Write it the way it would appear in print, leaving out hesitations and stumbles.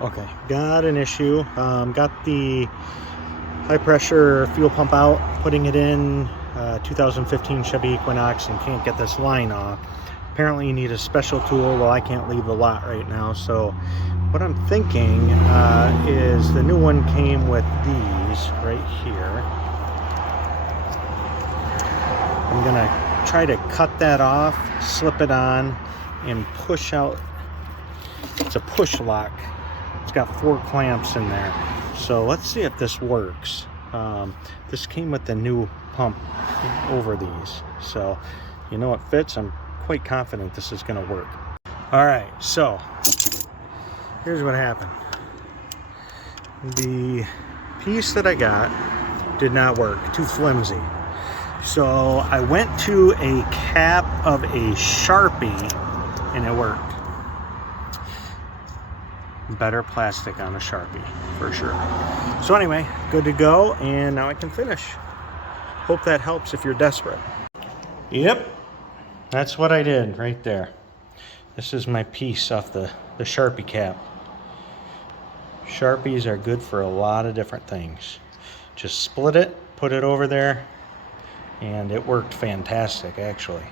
Okay, got an issue. Got the high pressure fuel pump out, putting it in 2015 Chevy Equinox, and can't get this line off. Apparently you need a special tool. Well, I can't leave the lot right now, so what I'm thinking is the new one came with these right here. I'm gonna try to cut that off, slip it on, and push out. It's a push lock. It's got 4 clamps in there. So let's see if this works. This came with the new pump over these. So, you know, it fits. I'm quite confident this is gonna work. All right, so here's what happened. The piece that I got did not work, too flimsy. So I went to a cap of a Sharpie and it worked. Better plastic on a Sharpie for sure. So anyway, good to go, and now I can finish. Hope that helps if you're desperate. Yep, that's what I did right there. This is my piece off the Sharpie cap. Sharpies are good for a lot of different things. Just split it, put it over there, and it worked fantastic actually.